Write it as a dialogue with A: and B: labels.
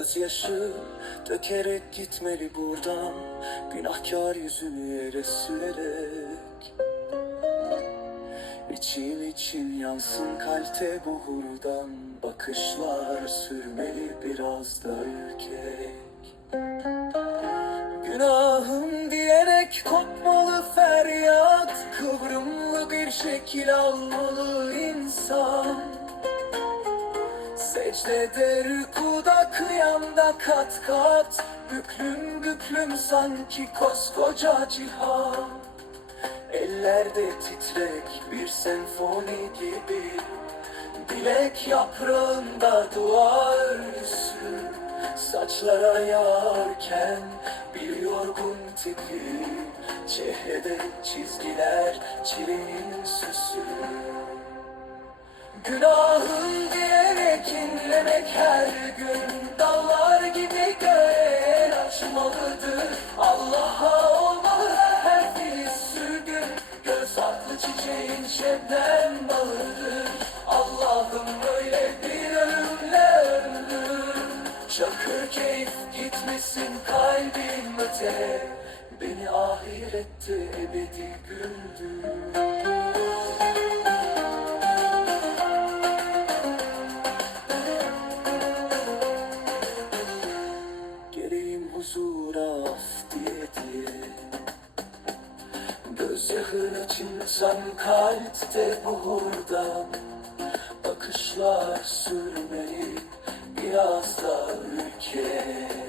A: Gözyaşı dökerek gitmeli buradan Günahkar yüzünü yere sürerek. İçim için yansın kalte buhurdan Bakışlar sürmeli biraz da ürkek. Günahım diyerek kopmalı feryat Kıvrımlı bir şekil almalı insan Secdede rükuda kıyamda kat kat. Büklüm büklüm sanki koskoca cihan. Ellerde titrek bir senfoni gibi. Dilek yaprağında dua örgüsü Saçlara yağarken bir yorgun tipi Çehrede çizgiler çilenin süsü. Diyerek inlemek her gün Dallar gibi göğe açmalıdır. Allah'a olmalı her filiz sürgün. Göz haklı çiçeğin şebnem bağıdır. Allah'ım böyle bir ölümle öldür. Çakır keyif gitmesin kalbim öte. Beni ahirette ebedi güldür huzura af diye diye Gözyahın içinsem kalpte buhurdan Bakışlar sürmeli biraz da ülke